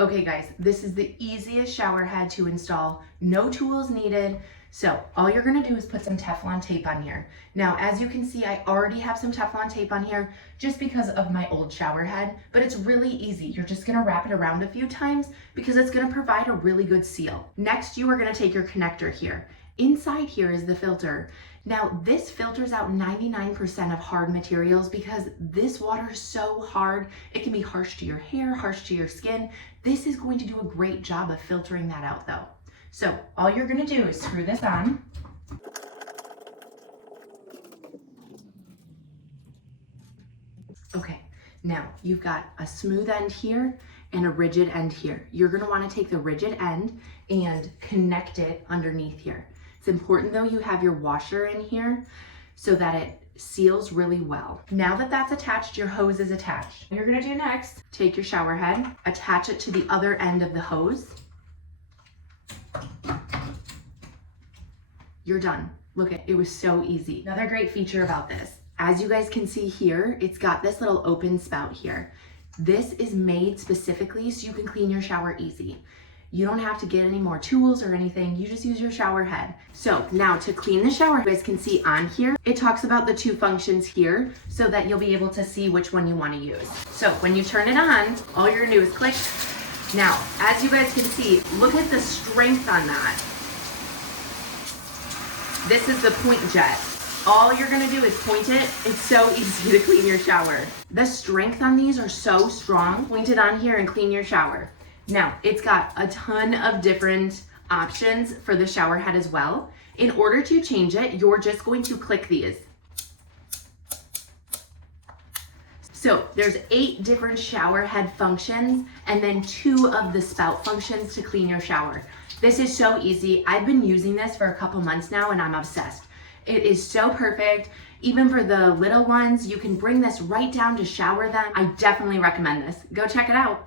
Okay guys, this is the easiest shower head to install. No tools needed. So all you're gonna do is put some Teflon tape on here. Now, as you can see, I already have some Teflon tape on here just because of my old shower head, but it's really easy. You're just gonna wrap it around a few times because it's gonna provide a really good seal. Next, you are gonna take your connector here. Inside here is the filter. Now, this filters out 99% of hard materials because this water is so hard. It can be harsh to your hair, harsh to your skin. This is going to do a great job of filtering that out though. So all you're gonna do is screw this on. Okay, now you've got a smooth end here and a rigid end here. You're gonna wanna take the rigid end and connect it underneath here. It's important though you have your washer in here so that it seals really well. Now that that's attached, your hose is attached. What you're gonna do next, take your shower head, attach it to the other end of the hose. You're done. Look, it was so easy. Another great feature about this, as you guys can see here, it's got this little open spout here. This is made specifically so you can clean your shower easy. You don't have to get any more tools or anything. You just use your shower head. So now to clean the shower, you guys can see on here, it talks about the two functions here so that you'll be able to see which one you want to use. So when you turn it on, all you're gonna do is click. Now, as you guys can see, look at the strength on that. This is the point jet. All you're gonna do is point it. It's so easy to clean your shower. The strength on these are so strong. Point it on here and clean your shower. Now, it's got a ton of different options for the shower head as well. In order to change it, you're just going to click these. So there's 8 different shower head functions and then 2 of the spout functions to clean your shower. This is so easy. I've been using this for a couple months now and I'm obsessed. It is so perfect. Even for the little ones, you can bring this right down to shower them. I definitely recommend this. Go check it out.